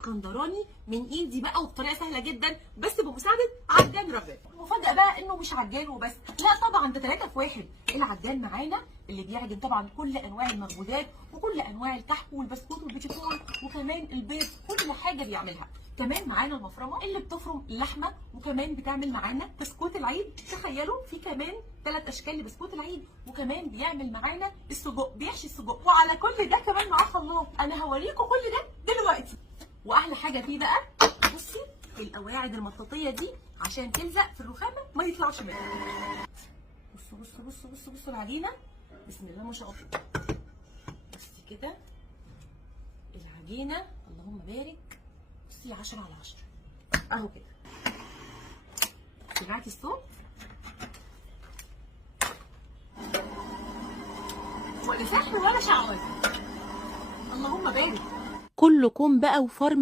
اسكندراني من ايدي بقى وبطريقه سهله جدا بس بمساعده عجان رغاف. المفاجاه بقى انه مش عجان وبس، لا طبعا ده 3 في 1. العجان معانا اللي بيعجن طبعا كل انواع المخبوزات وكل انواع الكحك والبسكوت والبيتيفور وكمان البيض، كل حاجه بيعملها. كمان معانا المفرمه اللي بتفرم اللحمه وكمان بتعمل معانا بسكوت العيد. تخيلوا في كمان 3 اشكال لبسكوت العيد، وكمان بيعمل معانا السجق، بيحشي السجق، وعلى كل ده كمان معاه خلاط. انا هوريكم كل ده دلوقتي. واحلى حاجه فيه بقى بصي القواعد المطاطيه دي عشان تلزق في الرخامه ما يطلعش منها. بصوا بصوا بصوا بصوا بصوا العجينه، بسم الله ما شاء الله. بصي كده العجينه اللهم بارك، بصي 10 على 10 اهو كده. سمعتي الصوت؟ ولا سحر ولا شعوذه، اللهم بارك. كله كوم بقى وفرم